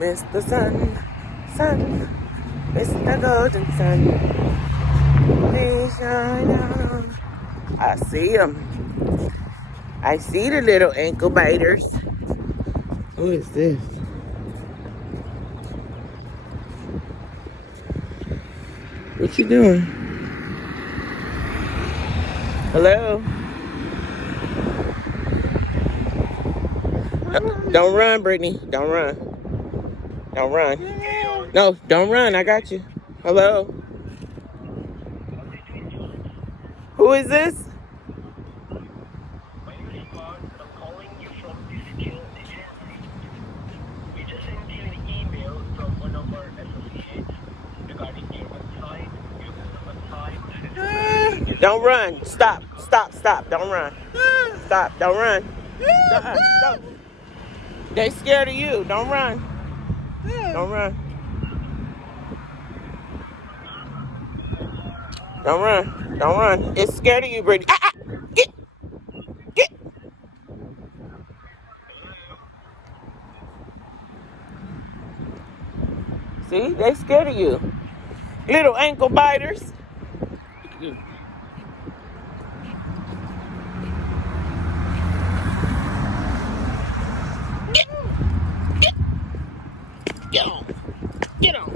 Miss the sun, miss the golden sun. Please shine down. I see them. I see the little ankle biters. Who is this? What you doing? Hello? Don't run, Brittany. Don't run. Don't run. No, don't run. I got you. Hello? Who is this? My name is Mark. I'm calling you from the security agency. We just sent you an email from one of our associates regarding your website. Don't run. Stop. Don't run. Stop. Don't run. Don't. They scared of you. Don't run. Don't run. Don't run. Don't run. It's scared of you, Brittany. Get. See, they scared of you. Little ankle biters. Get on. Get on.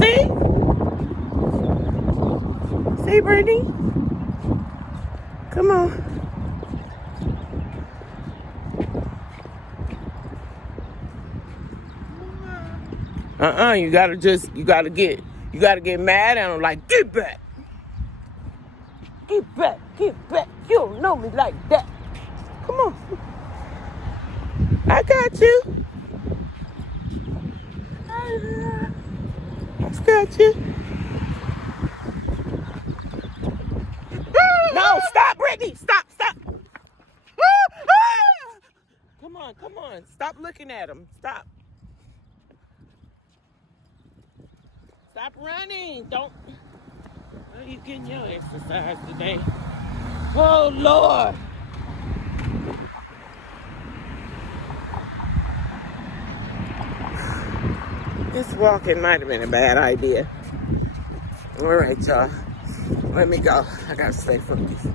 See? See, Brittany? Come on. You gotta get mad at them like, get back. Get back. You don't know me like that. Come on. I got you. I got you. No, stop, Brittany. Stop. Come on. Stop looking at him. Stop running. Don't. How are you getting your exercise today? Oh, Lord. This walking might have been a bad idea. All right, y'all. Let me go. I gotta stay focused.